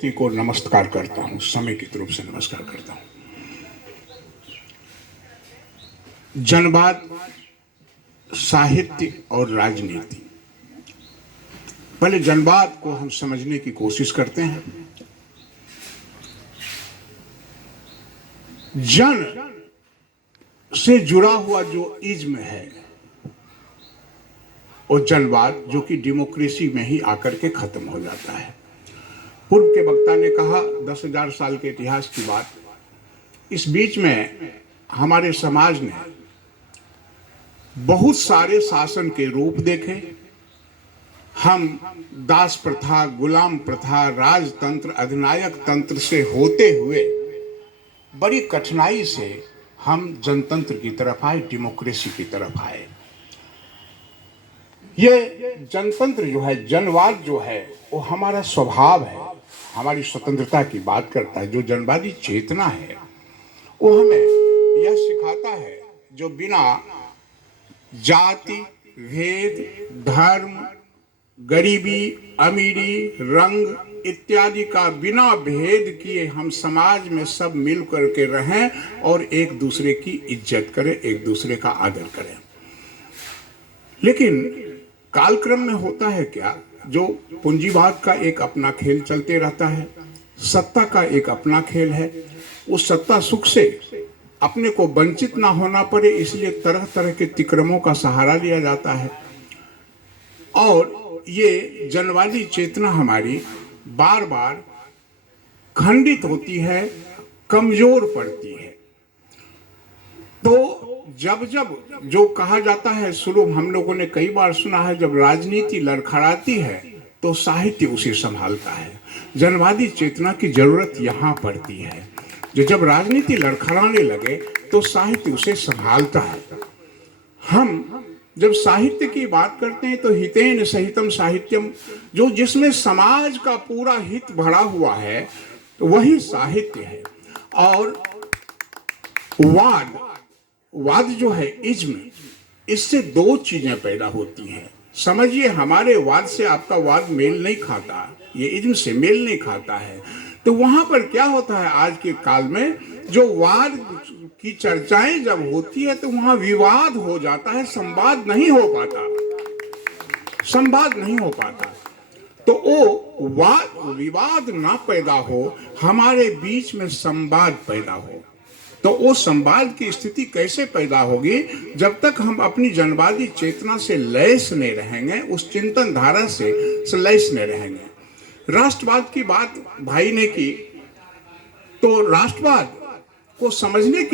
व्यक्ति को नमस्कार करता हूं, समय की तरफ से नमस्कार करता हूं। जनवाद, साहित्य और राजनीति। पहले जनवाद को हम समझने की कोशिश करते हैं। जन से जुड़ा हुआ जो इज्म है और जनवाद, जो कि डेमोक्रेसी में ही आकर के खत्म हो जाता है। पूर्व के वक्ता ने कहा 10,000 साल के इतिहास की बात। इस बीच में हमारे समाज ने बहुत सारे शासन के रूप देखे। हम दास प्रथा, गुलाम प्रथा, राजतंत्र, अधिनायक तंत्र से होते हुए बड़ी कठिनाई से हम जनतंत्र की तरफ आए, डेमोक्रेसी की तरफ आए। ये जनतंत्र जो है, जनवाद जो है, वो हमारा स्वभाव है, हमारी स्वतंत्रता की बात करता है। जो जनवादी चेतना है वो हमें यह सिखाता है जो बिना जाति, भेद, धर्म, गरीबी, अमीरी, रंग इत्यादि का बिना भेद किए हम समाज में सब मिल करके रहें और एक दूसरे की इज्जत करें, एक दूसरे का आदर करें। लेकिन कालक्रम में होता है क्या, जो पूंजीवाद का एक अपना खेल चलते रहता है, सत्ता का एक अपना खेल है। उस सत्ता सुख से अपने को वंचित ना होना पड़े, इसलिए तरह तरह के तिक्रमों का सहारा लिया जाता है। और ये जनवादी चेतना हमारी बार बार खंडित होती है, कमजोर पड़ती है। तो जब जब जो कहा जाता है, शुरू हम लोगों ने कई बार सुना है, जब राजनीति लड़खड़ाती है तो साहित्य उसे संभालता है। जनवादी चेतना की जरूरत यहाँ पड़ती है। जब राजनीति लड़खड़ाने लगे तो साहित्य उसे संभालता है। हम जब साहित्य की बात करते हैं तो हितेन सहितम साहित्यम, जो जिसमें समाज का पूरा हित भरा हुआ है, तो वही साहित्य है। और वाद जो है, इज्म, इससे दो चीजें पैदा होती हैं। समझिए, हमारे वाद से आपका वाद मेल नहीं खाता, ये इज्म से मेल नहीं खाता है। तो वहां पर क्या होता है, आज के काल में जो वाद की चर्चाएं जब होती है तो वहां विवाद हो जाता है, संवाद नहीं हो पाता, संवाद नहीं हो पाता। तो वो विवाद ना पैदा हो, हमारे बीच में संवाद पैदा हो। तो वो संवाद की स्थिति कैसे पैदा होगी, जब तक हम अपनी जनवादी चेतना से लैस नहीं रहेंगे, उस चिंतन धारा से लैस नहीं रहेंगे। राष्ट्रवाद की बात भाई ने की, तो राष्ट्रवाद को समझने की